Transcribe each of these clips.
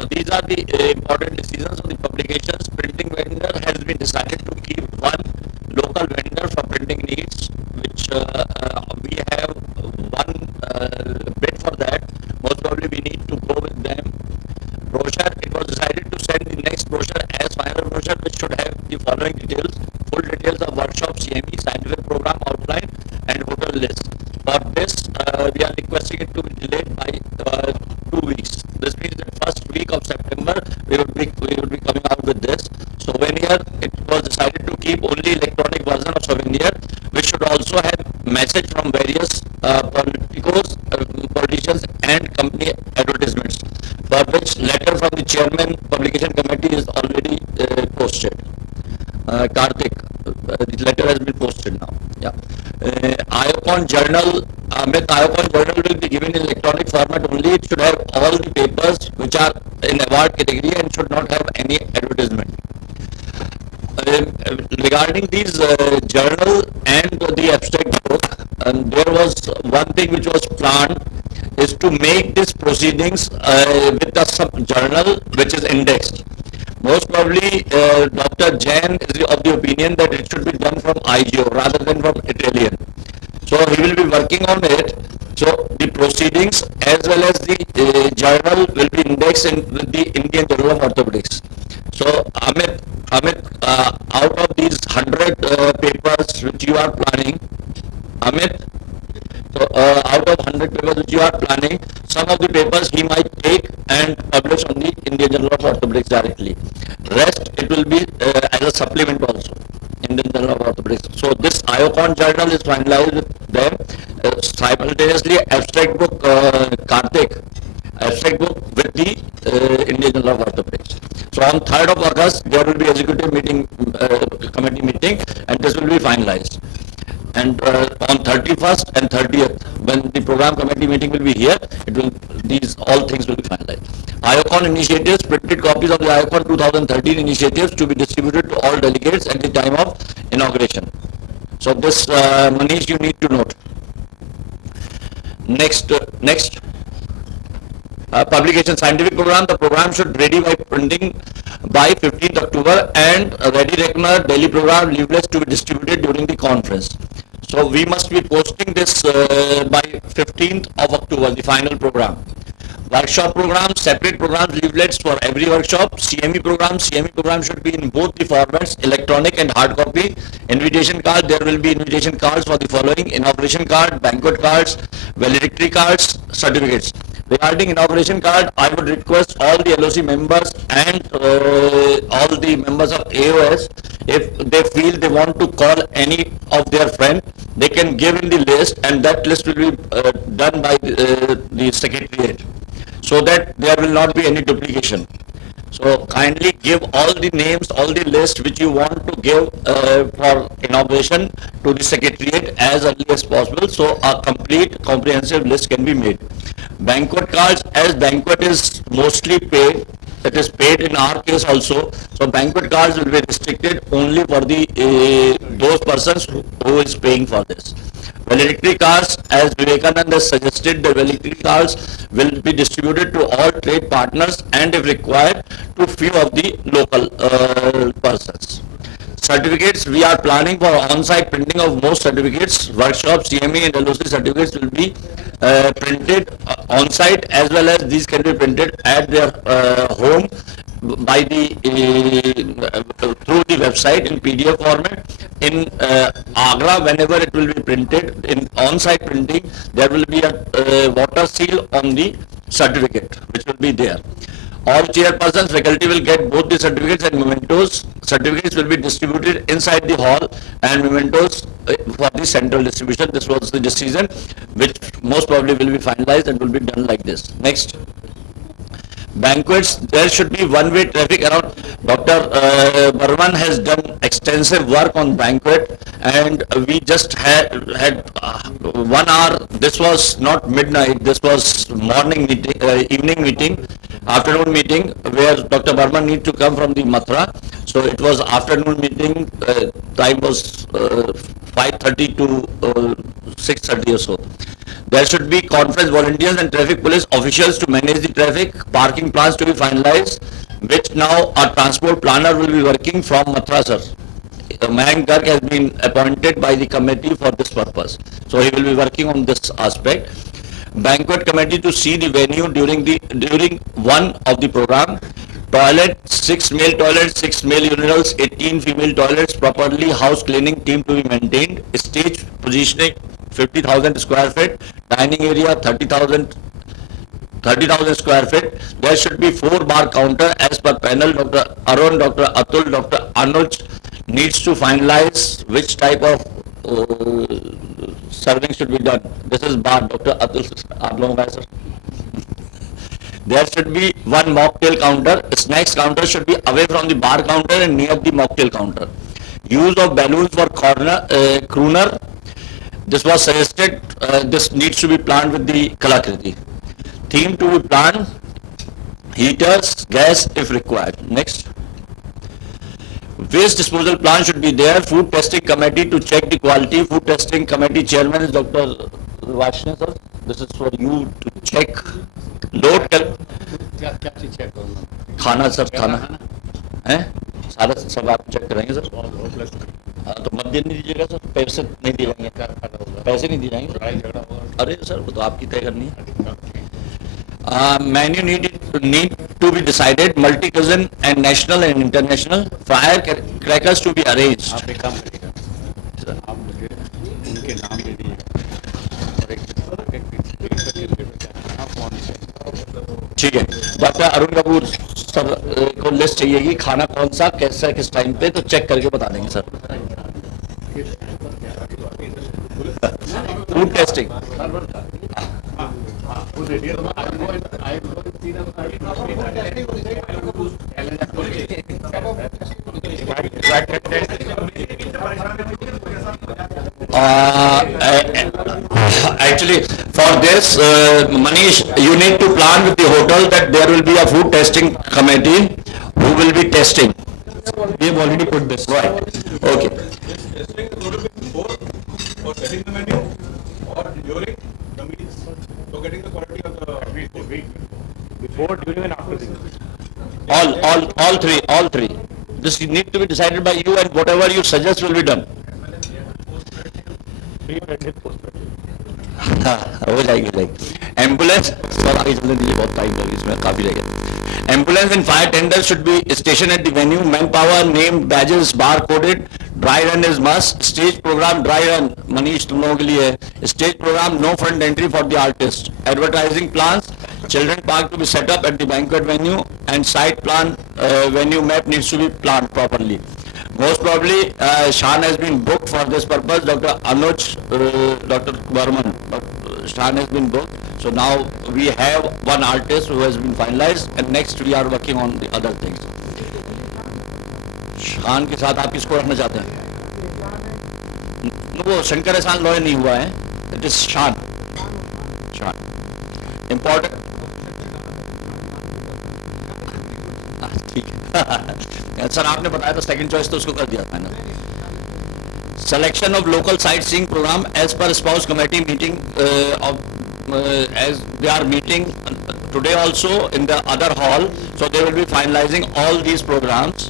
So these are the important decisions of the publications. Printing vendor has been decided to keep one local vendor for printing needs, which we have one bid for that. Most probably we need to go with them. Brochure, it was decided to send the next brochure as final brochure, which should have the following details: full details of workshop, CME, scientific program outline, and hotel list. For this, we are requesting it to be delayed by 2 weeks. This means that first week of September we would be coming out with this. Souvenir, it was decided to keep only electronic version of souvenir, which should also have message from various politicians and company advertisements, for which letter from the chairman publication committee is already posted. Karthik, the letter has been posted now. Yeah. IOCON journal, IOCON journal will be given in electronic format only. It should have all the papers which are in award category and should not have any advertisement. Regarding these journal and the abstract book, there was one thing which was planned is to make these proceedings with a sub-journal which is indexed. Most probably, Dr. Jain is of the opinion that it should be done from IGO rather than from Italian. So he will be working on it. So the proceedings as well as the journal will be indexed with the Indian Journal of Orthopedics. So Amit, out of these 100 papers which you are planning, Amit, so out of 100 papers which you are planning, some of the papers he might take and publish on the Indian Journal of Orthopedics directly. Rest, it will be as a supplement also, Indian Journal of Orthopedics. So this IOCON journal is finalized with them. Simultaneously, abstract book, Karthik, abstract book with the Indian Journal of Orthopedics. So on 3rd of August, there will be executive meeting, committee meeting, and this will be finalized. And on 31st and 30th, when the program committee meeting will be here, these all things will be finalized. IOCON initiatives, printed copies of the IOCON 2013 initiatives to be distributed to all delegates at the time of inauguration. So this, Manish, you need to note. Next. Publication scientific program. The program should ready by printing by 15th October and ready regular daily program leaflets to be distributed during the conference. So we must be posting this by 15th of October, the final program. Workshop program, separate programs, leaflets for every workshop. CME program should be in both the formats, electronic and hard copy. Invitation card, there will be invitation cards for the following: inauguration card, banquet cards, valedictory cards, certificates. Regarding inauguration card, I would request all the LOC members and all the members of AOS, if they feel they want to call any of their friend, they can give in the list, and that list will be done by the secretariat, so that there will not be any duplication. So kindly give all the names, all the list which you want to give for inauguration to the secretariat as early as possible, so a complete comprehensive list can be made. Banquet cards, as banquet is mostly paid, it is paid in our case also, so banquet cards will be restricted only for the those persons who is paying for this. Valedictory cards, as Vivekananda has suggested, the valedictory cards will be distributed to all trade partners and if required to few of the local persons. Certificates, we are planning for on-site printing of most certificates. Workshops, CME and LOC certificates will be printed on-site, as well as these can be printed at their home by the through the website in PDF format. In Agra, whenever it will be printed in on-site printing, there will be a water seal on the certificate which will be there. All chairpersons, faculty will get both the certificates and mementos. Certificates will be distributed inside the hall and mementos for the central distribution. This was the decision which most probably will be finalized and will be done like this. Next. Banquets, there should be one-way traffic around. Dr. Burman has done extensive work on banquet, and we just had 1 hour. This was not midnight, this was morning meeting, evening meeting, afternoon meeting, where Dr. Burman need to come from the Mathura. So it was afternoon meeting, time was 5:30 to 6:30 or so. There should be conference volunteers and traffic police officials to manage the traffic, parking plans to be finalized, which now a transport planner will be working from Mathura, sir. Mayank Garg has been appointed by the committee for this purpose. So he will be working on this aspect. Banquet committee to see the venue during one of the program. Toilet, 6 male toilets, 6 male urinals, 18 female toilets, properly house cleaning team to be maintained. Stage positioning, 50,000 square feet. Dining area, 30,000 square feet. There should be 4 bar counter as per panel. Dr. Arun, Dr. Atul, Dr. Anuj needs to finalize which type of serving should be done. This is bar, Dr. Atul. आप लोगों का है, sir. There should be 1 mocktail counter. Snacks counter should be away from the bar counter and near the mocktail counter. Use of balloons for crooner. This was suggested. This needs to be planned with the Kalakriti. Theme to be planned. Heaters, gas if required. Next. Waste disposal plan should be there. Food testing committee to check the quality. Food testing committee chairman is Dr. Vaishnav, sir. This is for you to check. Load क्या चीज check करूँगा? खाना sir, खाना है सारा सब आप check करेंगे सर. हाँ तो मत नहीं दीजिएगा सर, पैसे नहीं दिए जाएंगे. पैसे नहीं दिए जाएंगे. अरे सर वो तो आपकी तय करनी है. Menu need to be decided. Multi cuisine and national and international. Firecrackers to be arranged. आप एक काम करिएगा, आप मुझे उनके नाम दे दीजिएगा और एक ठीक है. डॉक्टर अरुण कपूर सर को लिस्ट चाहिए कि खाना कौन सा कैसा किस टाइम पे, तो चेक करके बता देंगे sir. Food testing actually for this Manish, you need to plan with the hotel that there will be a food testing committee who will be testing. We have already put this right. Okay. Testing is going to be before or setting the menu or during the meals. So getting the quality of the meat. before, during and after. All three. This need to be decided by you, and whatever you suggest will be done. हो जाएगी. Ambulance sir आगे चलने दीजिए, बहुत time लगेगा इसमें, काफी रहेगा. Ambulance and fire tender should be station at the venue. Man power, name, badges, bar coded. Dry run is must. Stage programme dry run Manish तुम लोगों के लिए है. Stage programme no front entry for the artist. Advertising plans. Children park to be set up at the banquet venue, and site plan venue map needs to be planned properly. Most probably, Shan has been booked for this purpose. Dr. Anuj, Dr. Varman, Shan has been booked. So now we have one artist who has been finalized, and next we are working on the other things. Shan के साथ आप किसको रखना चाहते हैं? वो शंकर एहसान लॉय नहीं हुआ है. It is Shan. Important. ठीक है सर, आपने बताया था सेकंड चॉइस, तो उसको कर दिया final. Selection of local sightseeing program as per spouse committee meeting as they are meeting today also in the other hall, so they will be finalizing all these programs.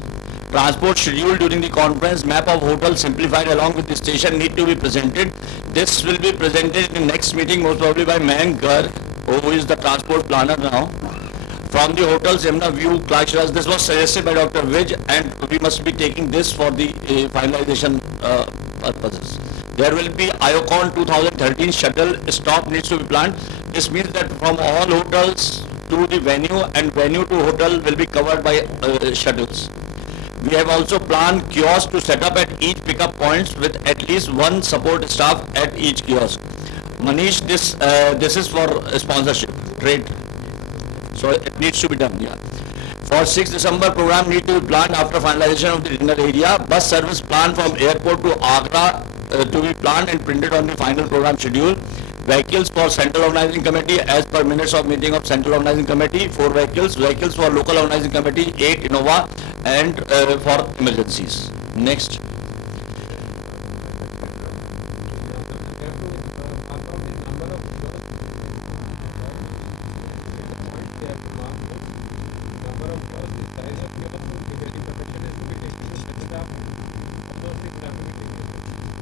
Transport schedule during the conference. Map of hotel simplified along with the station need to be presented. This will be presented in the next meeting most probably by Mayank Garg, who is the transport planner now. From the hotels, Yamuna View, Clark Shiraz, this was suggested by Dr. Vij, and we must be taking this for the finalization purposes. There will be IOCON 2013 shuttle stop needs to be planned. This means that from all hotels to the venue and venue to hotel will be covered by shuttles. We have also planned kiosks to set up at each pickup points with at least one support staff at each kiosk. Manish, this is for sponsorship, trade. So it needs to be done, yeah. For 6 December program need to be planned after finalization of the dinner area. Bus service plan from airport to Agra to be planned and printed on the final program schedule. Vehicles for central organizing committee as per minutes of meeting of central organizing committee, 4 vehicles. Vehicles for local organizing committee, 8 Innova, and for emergencies. Next.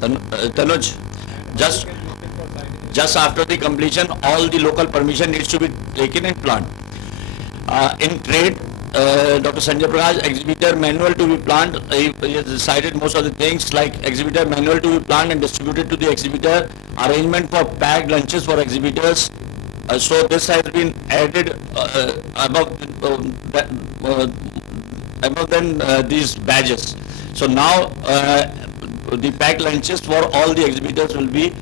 Tanuj, just after the completion, all the local permission needs to be taken and planned. In trade, Dr. Sanjay Prakash, exhibitor manual to be planned. He has decided most of the things like exhibitor manual to be planned and distributed to the exhibitor. Arrangement for packed lunches for exhibitors. So this has been added above than these badges. So now the packed lunches for all the exhibitors will be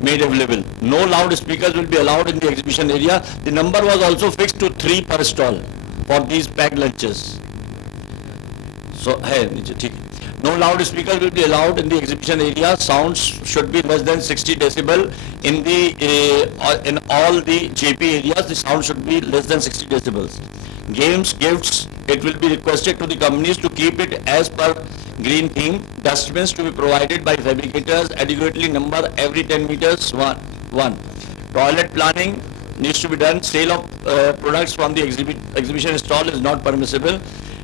made available. No loudspeakers will be allowed in the exhibition area. The number was also fixed to 3 per stall for these packed lunches. So, hey, no loudspeakers will be allowed in the exhibition area. Sounds should be less than 60 decibel. In all the JP areas, the sound should be less than 60 decibels. Games, gifts, it will be requested to the companies to keep it as per green theme. Dustbins to be provided by fabricators, adequately number every 10 meters, one. Toilet planning needs to be done. Sale of products from the exhibition stall is not permissible.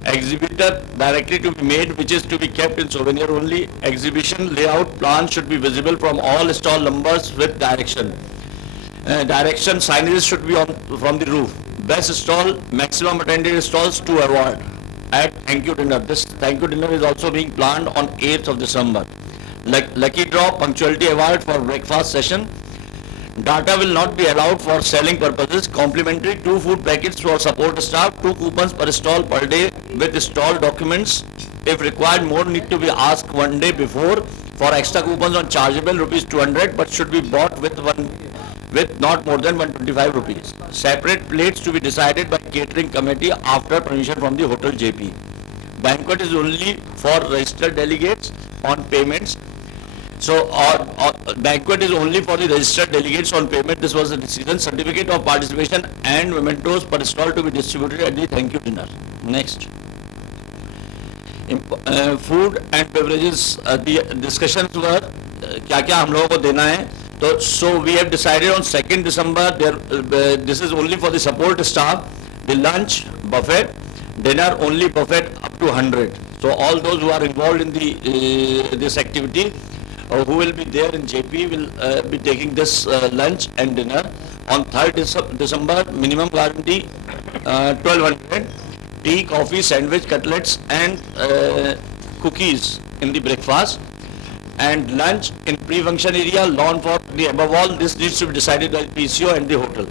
Exhibitor directly to be made, which is to be kept in souvenir only. Exhibition layout plan should be visible from all stall numbers with direction. Direction signage should be from the roof. Best stall, maximum attended stalls to award at thank you dinner. This thank you dinner is also being planned on 8th of December. Lucky draw, punctuality award for breakfast session. Data will not be allowed for selling purposes. Complimentary 2 food packets for support staff, 2 coupons per stall per day with stall documents. If required, more need to be asked one day before. For extra coupons on chargeable rupees 200, but should be bought with not more than 125 rupees. Separate plates to be decided by catering committee after permission from the hotel JP. Banquet is only for registered delegates on payments. So banquet is only for the registered delegates on payment. This was the decision. Certificate of participation and mementos per stall to be distributed at the thank you dinner. Next. Food and beverages, the discussions were क्या-क्या हम लोगों को देना है. So we have decided on 2nd December, this is only for the support staff, the lunch buffet, dinner only buffet up to 100. So all those who are involved in this activity, who will be there in JP will be taking this lunch and dinner. On 3rd December, minimum guarantee 1200. Tea, coffee, sandwich, cutlets and cookies in the breakfast. And lunch in pre-function area, lawn for the above all, this needs to be decided by PCO and the hotel.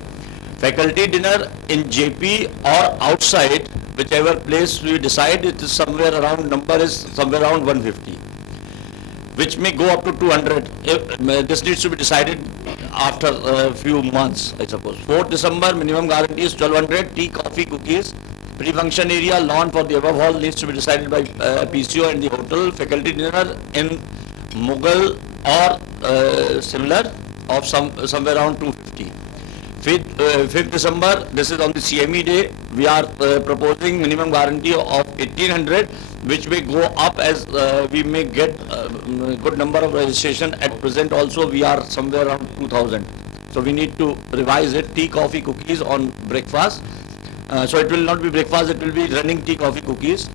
Faculty dinner in JP or outside, whichever place we decide, it is somewhere around, number is somewhere around 150, which may go up to 200. This needs to be decided after a few months, I suppose. 4th December, minimum guarantee is 1200, tea, coffee, cookies. Pre-function area, lawn for the above all needs to be decided by PCO and the hotel. Faculty dinner in Mughal or similar of somewhere around 250. 5th December, this is on the CME day, we are proposing minimum guarantee of 1800, which may go up as we may get good number of registration. At present also we are somewhere around 2000. So we need to revise it. Tea, coffee, cookies on breakfast. So it will not be breakfast, it will be running tea, coffee, cookies.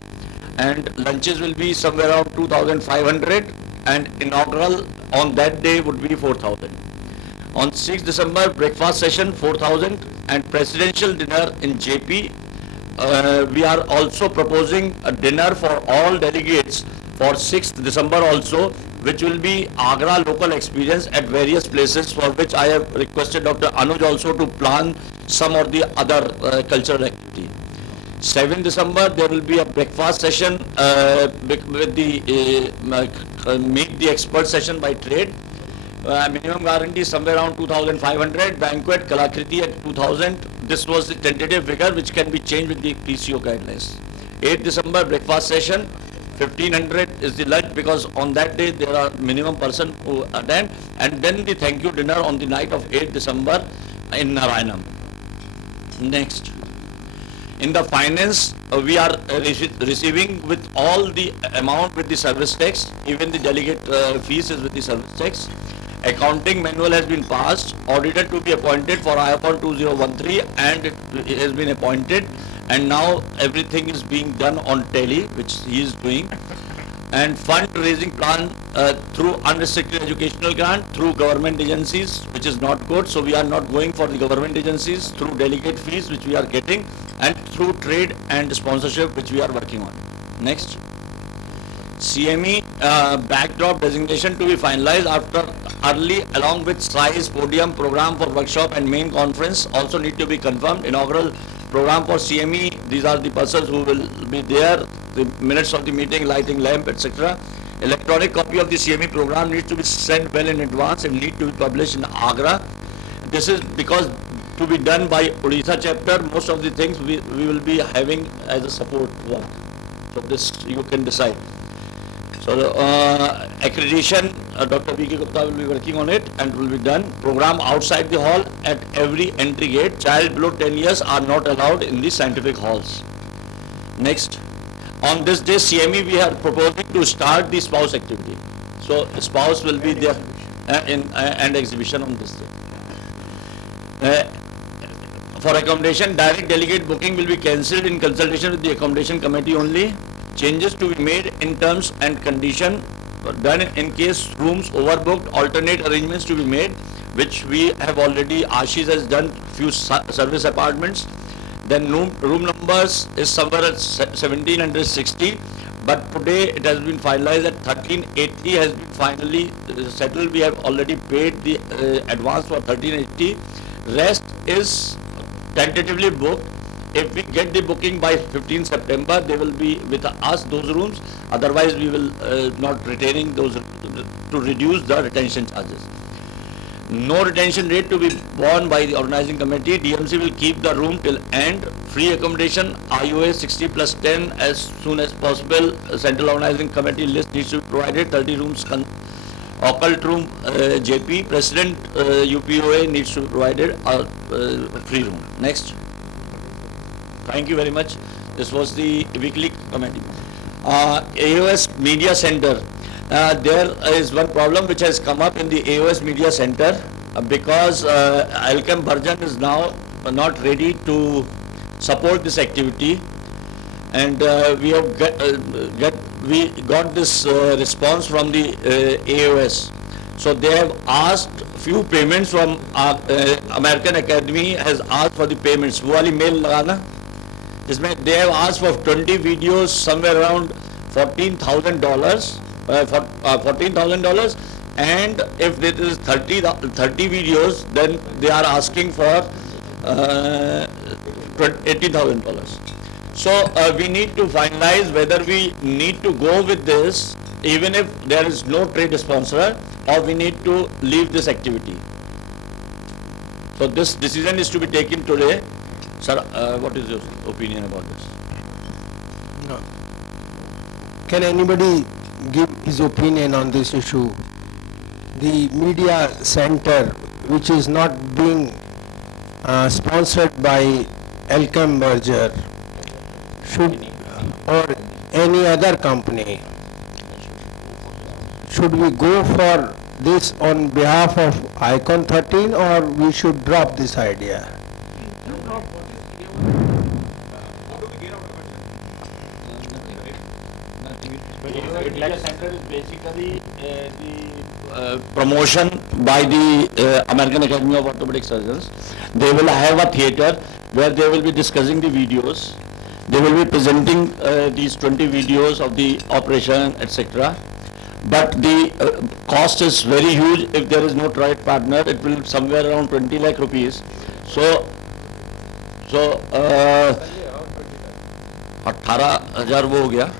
And lunches will be somewhere around 2500, and inaugural on that day would be 4000. On 6th December, breakfast session 4000 and presidential dinner in JP. We are also proposing a dinner for all delegates for 6th December also, which will be Agra local experience at various places, for which I have requested Dr. Anuj also to plan some of the other cultural activity. 7th December, there will be a breakfast session with the meet the expert session by trade. Minimum guarantee somewhere around 2500. Banquet Kalakriti at 2000. This was the tentative figure, which can be changed with the PCO guidelines. 8th December, breakfast session 1500 is the lunch, because on that day there are minimum person who attend, and then the thank you dinner on the night of 8th December in Narayanam. Next. In the finance, we are receiving with all the amount with the service tax, even the delegate fees is with the service tax. Accounting manual has been passed, auditor to be appointed for IFR 2013, and it has been appointed, and now everything is being done on tele, which he is doing. and fundraising plan through unrestricted educational grant through government agencies, which is not good. So we are not going for the government agencies, through delegate fees which we are getting, and through trade and sponsorship which we are working on. Next. CME backdrop designation to be finalized after early, along with size, podium, program for workshop and main conference also need to be confirmed. Inaugural program for CME, these are the persons who will be there, the minutes of the meeting, lighting, lamp, etc. Electronic copy of the CME program needs to be sent well in advance and need to be published in Agra. This is because to be done by Odisha chapter, most of the things we will be having as a support work. So this you can decide. So accreditation, Dr. B.K. Gupta will be working on it and will be done. Program outside the hall at every entry gate. Child below 10 years are not allowed in the scientific halls. Next. On this day, CME, we are proposing to start the spouse activity. So spouse will be there and exhibition on this day. For accommodation, direct delegate booking will be cancelled in consultation with the accommodation committee only. Changes to be made in terms and condition done in case rooms overbooked, alternate arrangements to be made, which we have already, Ashish has done few service apartments. Then room numbers is somewhere at 1760, but today it has been finalized at 1380 has been finally settled. We have already paid the advance for 1380. Rest is tentatively booked. If we get the booking by 15 September, they will be with us, those rooms. Otherwise, we will not retaining those to reduce the retention charges. No retention rate to be borne by the organizing committee. DMC will keep the room till end. Free accommodation, IOA 60 plus 10 as soon as possible. Central organizing committee list needs to be provided. 30 rooms. Occult room, JP, President UPOA needs to be provided free room. Next. Thank you very much. This was the weekly committee. AOS Media Center. There is one problem which has come up in the AOS Media Center because Alkem Burjan is now not ready to support this activity, and we have got this response from the AOS. So they have asked few payments from American Academy has asked for the payments. वो वाली mail लगाना. इसमें they have asked for 20 videos, somewhere around $14,000, $14,000, and if it is 30 videos, then they are asking for $80,000. So we need to finalize whether we need to go with this, even if there is no trade sponsor, or we need to leave this activity. So this decision is to be taken today. Sir, what is your opinion about this? No. Can anybody give his opinion on this issue? The media center, which is not being sponsored by Alkem Merger, should, or any other company, should we go for this on behalf of Icon 13, or we should drop this idea? Media Center is basically the promotion by the American Academy of Orthopedic Surgeons. They will have a theater where they will be discussing the videos. They will be presenting these 20 videos of the operation, etc. But the cost is very huge. If there is no trade partner, it will be somewhere around 20 lakh rupees. So 18,000 वो हो गया,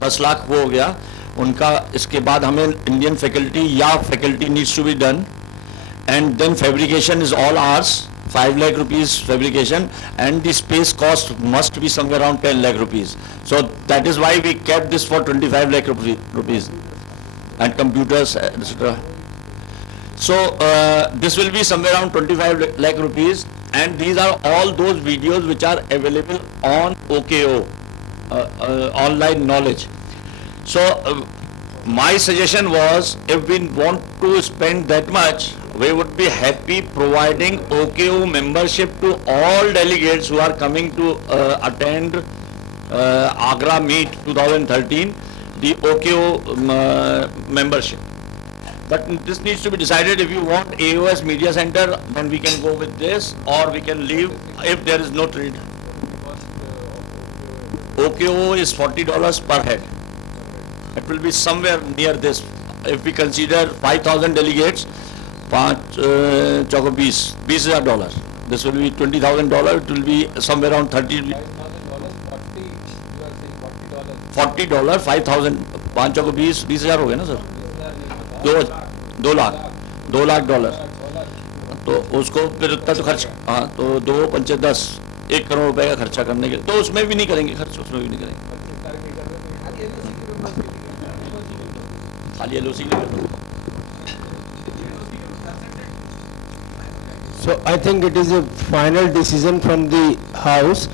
10 लाख वो हो गया उनका. इसके बाद हमें इंडियन फैकल्टी या faculty needs to be done, and then fabrication is all hours, 5 lakh rupees fabrication, and the space cost must be somewhere around 10 lakh rupees. So that is why we kept this for 25 lakh rupees and computers, etc. So this will be somewhere around 25 lakh rupees, and these are all those videos which are available on OKO, online knowledge. So my suggestion was, if we want to spend that much, we would be happy providing OKO membership to all delegates who are coming to attend Agra Meet 2013. the OKO membership. But this needs to be decided. If you want AOS Media Center, then we can go with this, or we can leave if there is no trade. OKO is $40 per head. It will be somewhere near this. If we consider 5,000 delegates, 5 choco 20,000 $20,000. This will be $20,000. It will be somewhere around $40, 5,000, 5 चौको 20,000 हो गया ना sir? 2 lakh $2 तो उसको फिर उतना तो खर्च, हाँ, तो 2 पंचे 10, 1 करोड़ रुपए का खर्चा करने के, तो उसमें भी नहीं करेंगे खर्च, उसमें भी नहीं करेंगे, खाली LOC के लिए। So I think it is a final decision from the House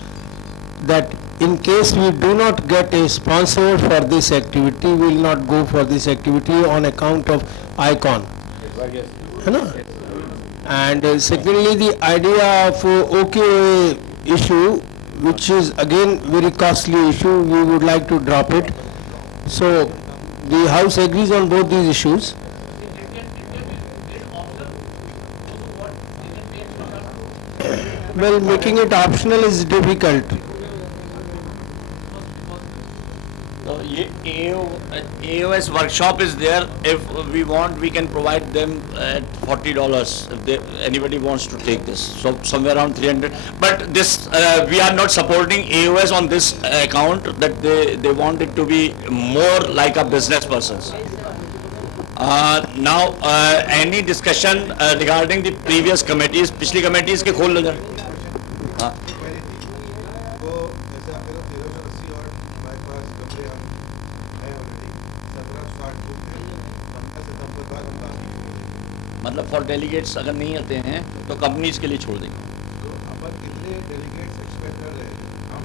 that in case we do not get a sponsor for this activity, we will not go for this activity on account of ICON. है ना? And secondly, the idea of OKA issue, which is again very costly issue, we would like to drop it. So the House agrees on both these issues. Well, making it optional is difficult. So AOS workshop is there. If we want, we can provide them at $40 if anybody wants to take this. So somewhere around 300. But this we are not supporting AOS on this account, that they want it to be more like a business persons. Now any discussion regarding the previous committees, पिछली committees के खोल लो जरा। हाँ। तो जैसे आप कह रहे हो 1380 और हमारे पास कमरे हम हैं ऑलरेडी 1760 रूम हैं, 15 सितंबर तक हम काम करेंगे। मतलब फॉर डेलीगेट्स अगर नहीं आते हैं तो कंपनीज के लिए छोड़ देंगे। तो अपन कितने डेलीगेट्स एक्सपेक्ट कर रहे हैं? How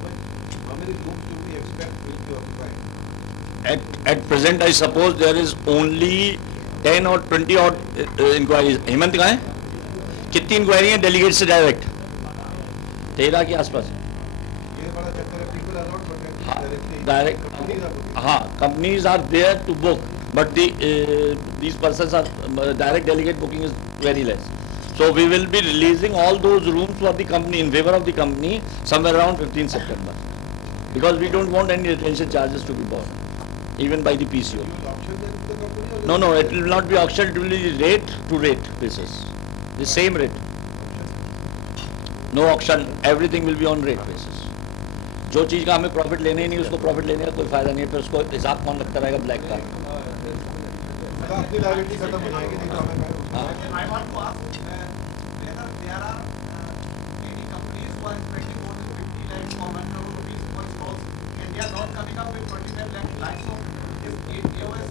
many rooms do we expect will be occupied? At present, I suppose there is only 10 or 20 odd inquiries. Hemant कहाँ है? कितनी इंक्वायरी है डेलीगेट से डायरेक्ट? 13 के आसपास। ये बड़ा चक्कर है, people are not contacting directly. Direct, Companies are booking. हाँ, companies are there to book, but these persons are direct delegate booking is very less. So we will be releasing all those rooms for the company in favor of the company somewhere around 15 September, because we don't want any retention charges to be borne, even by the PCO. You will auction them to the company or No, it will not be auction, it will be rate to rate basis, the same rate. No auction, everything will be on rate basis. जो चीज़ का हमें profit लेने ही नहीं, उसको profit लेने का कोई फायदा नहीं है, फिर उसको हिसाब कौन लगता रहेगा ब्लैक का। मतलब अपनी liability खत्म हो जाएगी, नहीं तो हमें हाँ। I want to ask whether there are any companies who are spending more than 50 lakhs or 1 crore rupees per stores and they are not coming up with 25 lakhs. So if AOS